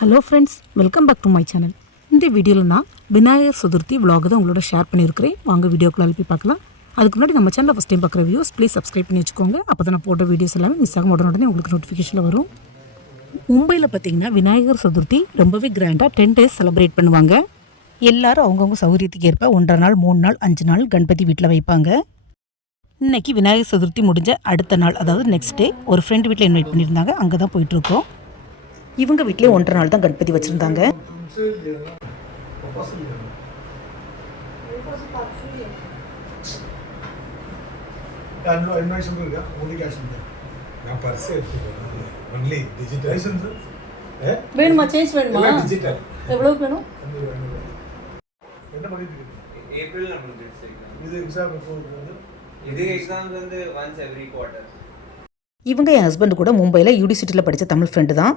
Hello friends, welcome back to my channel. இந்த வீடியோவில் நான் விநாயகர் சதுர்த்தி விலாக் தான் உங்களோட ஷேர் பண்ணியிருக்கிறேன். வாங்க வீடியோக்குள்ள போய் பார்க்கலாம். அதுக்கு முன்னாடி நம்ம சேனலில் ஃபஸ்ட் டைம் பார்க்குற வியூஸ் ப்ளீஸ் சப்ஸ்கிரைப் பண்ணி வச்சுக்கோங்க. அப்போ தான் நான் போடுற வீடியோஸ் எல்லாமே மிஸ் ஆகும் உடனே உங்களுக்கு நோட்டிஃபிகேஷனில் வரும். மும்பையில் பார்த்தீங்கன்னா விநாயகர் சதுர்த்தி ரொம்பவே கிராண்டாக 10 days செலிப்ரேட் பண்ணுவாங்க. எல்லாரும் அவங்கவுங்க சௌகரியத்துக்கு ஏற்ப 1.5 நாள் 3 நாள் 5 நாள் கணபதி வீட்டில் வைப்பாங்க. இன்றைக்கி விநாயகர் சதுர்த்தி முடிஞ்ச அடுத்த நாள், அதாவது நெக்ஸ்ட் டே ஒரு ஃப்ரெண்ட் வீட்டில் இன்வைட் பண்ணியிருந்தாங்க. அங்கே தான் போயிட்டுருக்கோம். இவங்க வீட்டிலே 1.5 நாள் தான் கணபதி வச்சுருந்தாங்க. வேணுமா? சேஞ்ச் வேணுமா? எவ்வளவு வேணும்? ஏப்ரல் இது எக்ஸாம்ஸ் வந்து once every quarter. இவங்க என் ஹஸ்பண்ட் கூட மும்பையில் யூனிவர்சிட்டியில் படித்த தமிழ் ஃப்ரெண்டு தான்.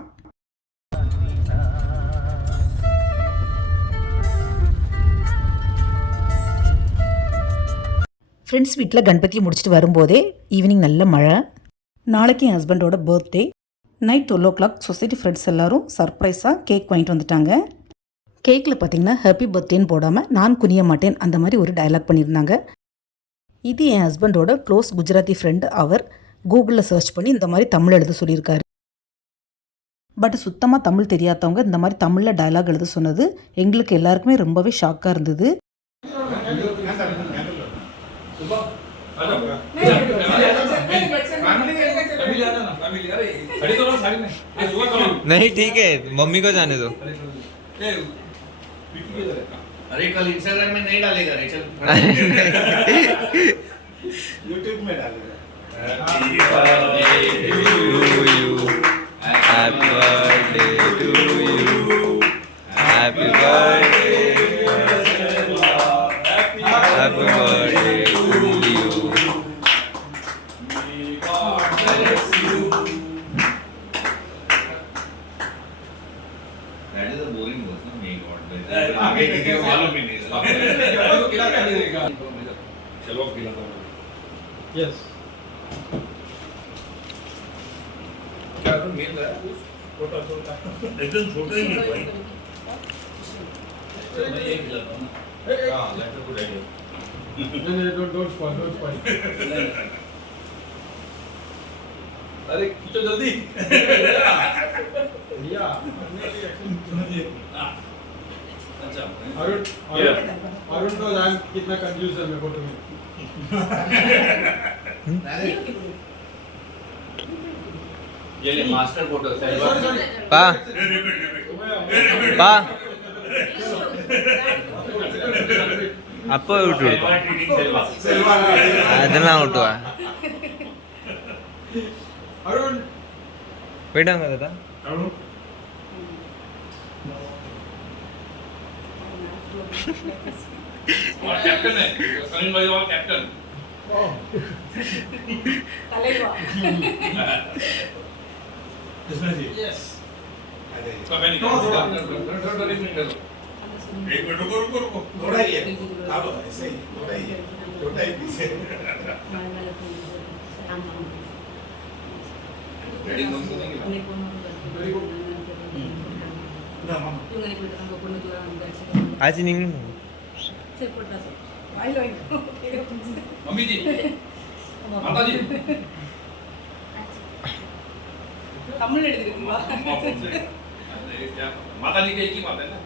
ஃப்ரெண்ட்ஸ் வீட்டில் கணபதியை முடிச்சுட்டு வரும்போதே ஈவினிங் நல்ல மழை. நாளைக்கு என் ஹஸ்பண்டோட birthday. Night 12 o'clock society friends எல்லோரும் சர்ப்ரைஸாக கேக் வாங்கிட்டு வந்துட்டாங்க. கேக்கில் பார்த்தீங்கன்னா ஹாப்பி பர்த்டேன்னு போடாமல் நான் குனிய மாட்டேன் அந்த மாதிரி ஒரு டயலாக் பண்ணியிருந்தாங்க. இது என் ஹஸ்பண்டோட க்ளோஸ் குஜராத்தி ஃப்ரெண்டு. அவர் கூகுளில் சர்ச் பண்ணி இந்த மாதிரி தமிழ் எழுத சொல்லியிருக்காரு. பட் சுத்தமாக தமிழ் தெரியாதவங்க இந்த மாதிரி தமிழில் டயலாக் எழுத சொன்னது எங்களுக்கு எல்லாருக்குமே ரொம்பவே ஷாக்காக இருந்தது. नहीं ठीक है, मम्मी को जाने दो. अरे कल इंस्टाग्राम में नहीं डालेगा रेचल, यूट्यूब में डालेगा. Happy birthday to you. Happy birthday to you. Happy birthday. Happy birthday to you. That is a boring verse, no? May God. आगे किसी को मालूम ही नहीं है. चलो खिला दो. Yes. क्या तो मिल रहा है? छोटा छोटा. एकदम छोटा ही मिल रहा है. मैं ये खिलाता हूँ ना. हाँ, that's a good idea. No, don't spoil. अरे खींचो जल्दी. भैया अच्छा अरुण तो जान कितना कंफ्यूज है मेरे फोटो में. ये ले मास्टर फोटो पा पा அப்போ விட்டு அதெல்லாம் விட்டுவா अरुण போயிட்டாங்க தாத்தா. अरुण और कैप्टन है सलीम भाई और कैप्टन தலைவா. किसने जी यस कब नहीं एक मिनट रुको थोड़ा ही है अब ऐसे ही थोड़ा ही पीछे रेडी कौन सा नहीं वेरी गुड ना मामा आज नहीं मम्मी जी माता जी தமிழ் எழுதிருக்கீங்களா? माता जी का एक ही बात है ना.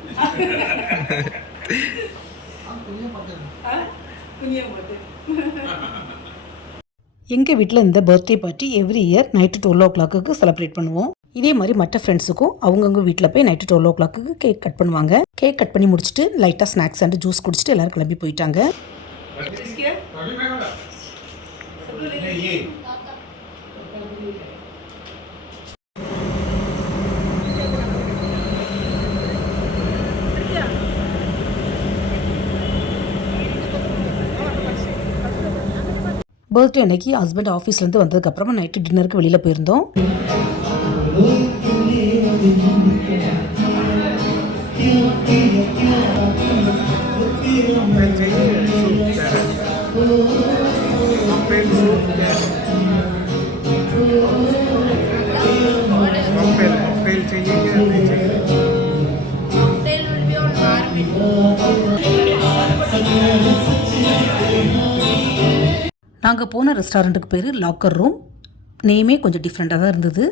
எங்கள் வீட்டில் இந்த birthday party every year night 12 o'clock celebrate பண்ணுவோம். இதே மாதிரி மற்ற ஃப்ரெண்ட்ஸுக்கும் அவங்கவுங்க வீட்டில் போய் நைட்டு 12 o'clock கேக் கட் பண்ணுவாங்க. கேக் கட் பண்ணி முடிச்சுட்டு லைட்டாக ஸ்நாக்ஸ் அண்ட் ஜூஸ் குடிச்சிட்டு எல்லோரும் கிளம்பி போயிட்டாங்க. பர்த்டே அன்னைக்கு ஹஸ்பண்ட் ஆஃபீஸ்லேருந்து வந்ததுக்கப்புறமா நைட்டு டின்னருக்கு வெளியில் போயிருந்தோம். mocktail चाहिए क्या नहीं चाहिए? நாங்கள் போன ரெஸ்டாரண்ட்டுக்கு பேர் லாக்கர் ரூம். நேமே கொஞ்சம் டிஃப்ரெண்ட்டாக தான் இருந்தது.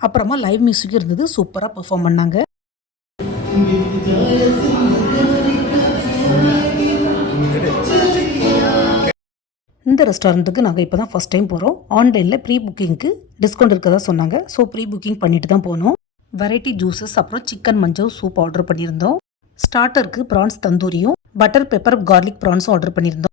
அப்புறமா லைவ் மியூசிக்கும் இருந்தது. சூப்பராக பெர்ஃபார்ம் பண்ணாங்க. இந்த ரெஸ்டாரண்ட்டுக்கு நாங்கள் இப்போ தான் ஃபஸ்ட் டைம் போகிறோம். ஆன்லைனில் ப்ரீ புக்கிங்க்கு டிஸ்கவுண்ட் இருக்கதா சொன்னாங்க. ஸோ ப்ரீ புக்கிங் பண்ணிட்டு தான் போனோம். வெரைட்டி ஜூஸஸ் அப்புறம் சிக்கன் மஞ்சள் சூப் ஆர்டர் பண்ணியிருந்தோம். ஸ்டார்டருக்கு ப்ரான்ஸ் தந்தூரியும் பட்டர் பெப்பர் கார்லிக் ப்ரான்ஸும் ஆர்டர் பண்ணியிருந்தோம்.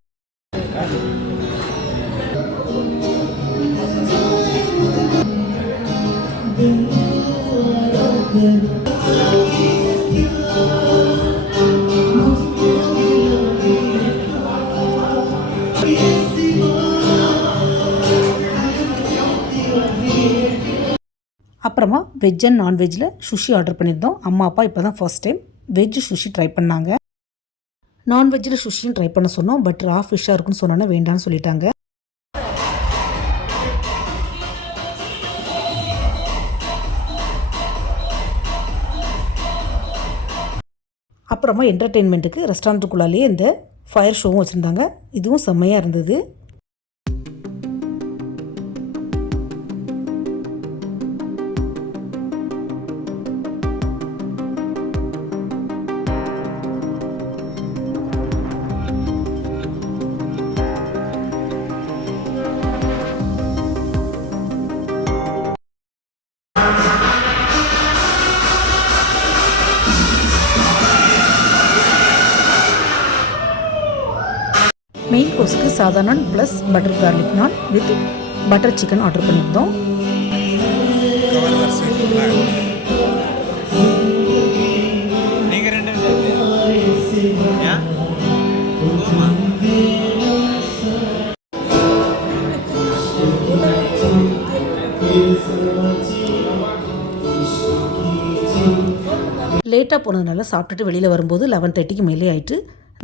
அப்புறமா வெஜ் அண்ட் நான்வெஜ்ஜில் சுஷி ஆர்டர் பண்ணியிருந்தோம். அம்மா அப்பா இப்போ தான் first time veg sushi try பண்ணாங்க. நான்வெஜ்ஜில் சுஷியும் ட்ரை பண்ண சொன்னோம். பட் ரா ஃபிஷ்ஷாக இருக்குன்னு சொன்னோன்னா வேண்டான்னு சொல்லிட்டாங்க. அப்புறமா என்டர்டெயின்மெண்ட்டுக்கு ரெஸ்டாரண்ட்டுக்குள்ளாலேயே இந்த ஃபயர் ஷோவும் வச்சுருந்தாங்க. இதுவும் செம்மையாக இருந்தது. மெயின் கோர்ஸுக்கு சாதாரண ப்ளஸ் பட்டர் கார்லிக் நான் வித் பட்டர் சிக்கன் ஆர்டர் பண்ணியிருந்தோம். லேட்டாக போனதுனால சாப்பிட்டுட்டு வெளியில் வரும்போது 11:30க்கு மேலே ஆயிட்டு.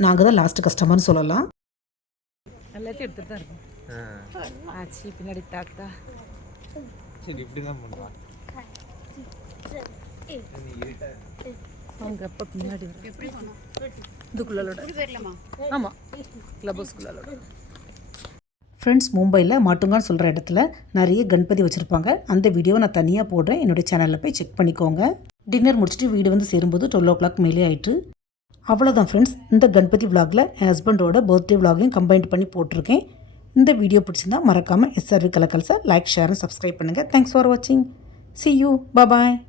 நாங்கள் தான் லாஸ்ட் கஸ்டமர்னு சொல்லலாம். எல்லாத்தையும் எடுத்துட்டு தான் இருக்கும். ஆச்சு பின்னாடி தாத்தா சரி இப்படி தான் பண்ணுவான். அவங்க அப்பா பின்னாடி இதுக்குள்ளோட ஆமாம் கிளப் ஹவுஸ்குள்ளோட. ஃப்ரெண்ட்ஸ், மும்பையில் மாட்டுங்கான்னு சொல்கிற இடத்துல நிறைய கணபதி வச்சுருப்பாங்க. அந்த வீடியோவை நான் தனியாக போடுறேன். என்னுடைய சேனலில் போய் செக் பண்ணிக்கோங்க. டின்னர் முடிச்சுட்டு வீடு வந்து சேரும்போது 12 o'clock மேலே ஆயிட்டு. அவ்வளோதான் ஃப்ரெண்ட்ஸ். இந்த கணபதி விலாகில் என் ஹஸ்பண்டோட பர்த்டே விலாகையும் கம்பைன் பண்ணி போட்டிருக்கேன். இந்த வீடியோ பிடிச்சிருந்தா மறக்காமல் SRV கலக்கல்ஸை லைக், ஷேர் அண்ட் சப்ஸ்கிரைப் பண்ணுங்கள். தேங்க்ஸ் ஃபார் வாட்சிங். See you. Bye-bye.